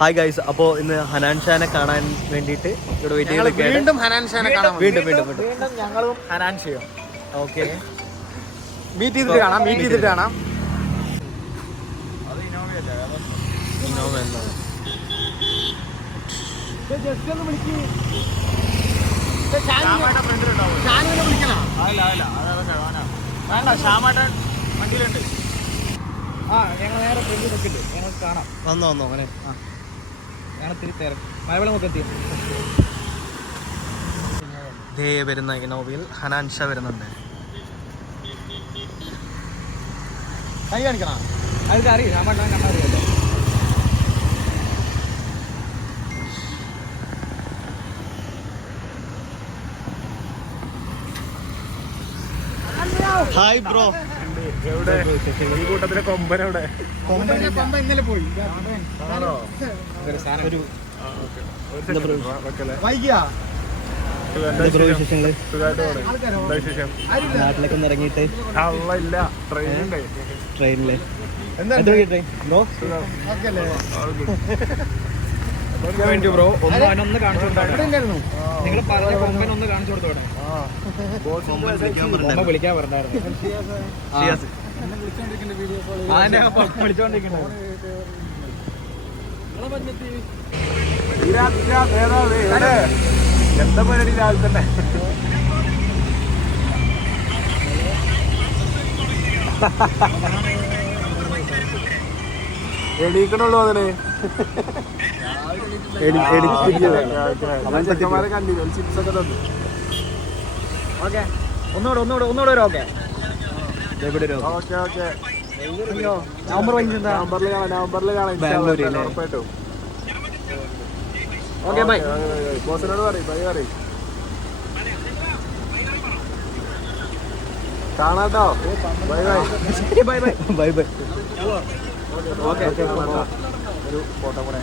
Hi guys, അപ്പോൾ ഇന്ന് ഹനാൻ ഷാനെ കാണാൻ വേണ്ടിയിട്ട് ഇവിടെ വെയിറ്റ് ചെയ്ത് വീണ്ടും ഹനാൻ ഷാനെ കാണാം. വീണ്ടും ഞങ്ങളും ഹനാൻ ഷയും ഓക്കെ മീറ്റ് ചെയ്തിട്ട് കാണാം. ഇന്നോവ എന്താണ് ഞങ്ങൾ നേരെ ഫ്രണ്ട് നോക്കിട്ട് ഞങ്ങൾ കാണാം. വന്നോ അങ്ങനെ ഞങ്ങൾ തിരിച്ചു മലയാളം മൊത്തത്തിൽ ദേ വരുന്ന ഇന്നോവയിൽ ഹനാൻ ഷാ വരുന്നുണ്ട്. കൈ കാണിക്കണം. അതൊക്കെ അറിയാം, ഷാമാട്ടൻ കണ്ടറിയാലോ. Hi bro. എവിടെ ഈ കൂട്ടത്തിലെ കൊമ്പനവിടെ? കൊമ്പ ഇന്നലെ പോയി. നാട്ടിലൊക്കെ ഒന്ന് ഇറങ്ങിയിട്ട് ട്രെയിനില് ബ്രോ ഒന്ന് കാണിച്ചു കൊടുത്തായിരുന്നു. നിങ്ങൾ പറഞ്ഞ കൊമ്പൻ ഒന്ന് കാണിച്ചു കൊടുത്തോടെ. വിളിക്കാൻ പറഞ്ഞായിരുന്നു. എന്താ പരിപാടി രാവിലെ തന്നെ? എണീക്കണുള്ളൂ അതിന്. ചെക്കന്മാരെ കണ്ടില്ല, ചിപ്സ് ഒക്കെ തന്നു. ഓക്കെ ഒന്നുകൂടെ ഒരു ഓക്കെ. നവംബറിൽ കാണാം ഉറപ്പായിട്ടും. Okay bye. ബോസിനോട് പറയും കാണാട്ടോ. ബൈ. ഓക്കെ ഒരു ഫോട്ടോ കൂടെ.